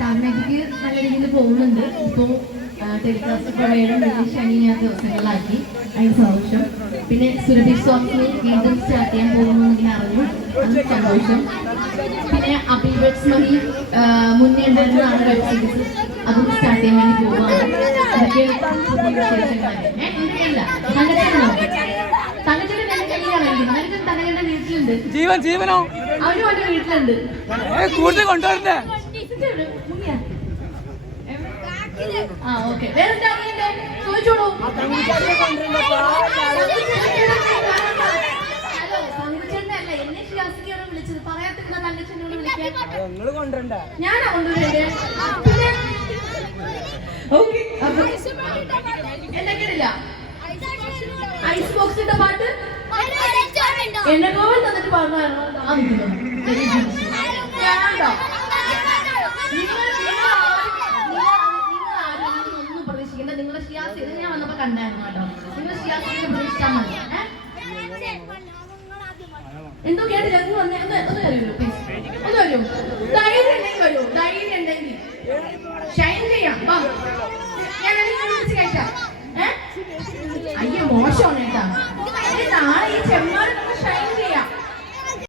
Magic നല്ല രീതിയിൽ പോകുന്നുണ്ട്. ഇപ്പോൾ ടെലികാസ്റ്റ് പ്രമേയം ശനി ഞാൻ ദിവസങ്ങളിലാക്കി. അതിന് സന്തോഷം. പിന്നെ സുരഭി സ്വാമി വീണ്ടും സ്റ്റാർട്ട് ചെയ്യാൻ പോകുന്നു എന്ന് അറിഞ്ഞു. അതിന് സന്തോഷം. പിന്നെ അബിബെറ്റ്സ് മണി മുന്നേ ഉണ്ടായിരുന്നതാണ് വെബ് സീരീസ് അതും സ്റ്റാർട്ട് ചെയ്യാൻ വേണ്ടി പോവുകയാണ് അതൊക്കെ വീട്ടിലുണ്ട്. ജീവൻ ജീവനോ? അവർ വീട്ടിലുണ്ട്. കൂടുതൽ കൊണ്ടുവരണ്ടേ? ആ ഓക്കെ. ചോദിച്ചോളൂ. കൊണ്ടുവരണ്ടേ? ഞാനാ കൊണ്ടുവരണ്ടേ? ഐസ് ബോക്സ് ഇട്ട പാട്ട്? എന്നെ കോവൽ തന്നിട്ട് പാടുന്നതായിരുന്നു ആ ഷിയാസ് ഞാൻ വന്നപ്പോ കണ്ടായിരുന്നു കേട്ടോ. നിങ്ങൾ ഷിയാസിനെ വിളിച്ചാൽ മതി. എന്തോ കേട്ട് രംഗു വന്നേ? ഒന്ന് ഒന്ന് വരൂ ഒന്ന് വരൂ ധൈര്യം ഉണ്ടെങ്കിൽ വരൂ ധൈര്യം ഉണ്ടെങ്കിൽ. ഷൈൻ ചെയ്യാം. ഞാൻ വിളിച്ച് കേട്ടാ അയ്യോ മോശമാണ് കേട്ടാ.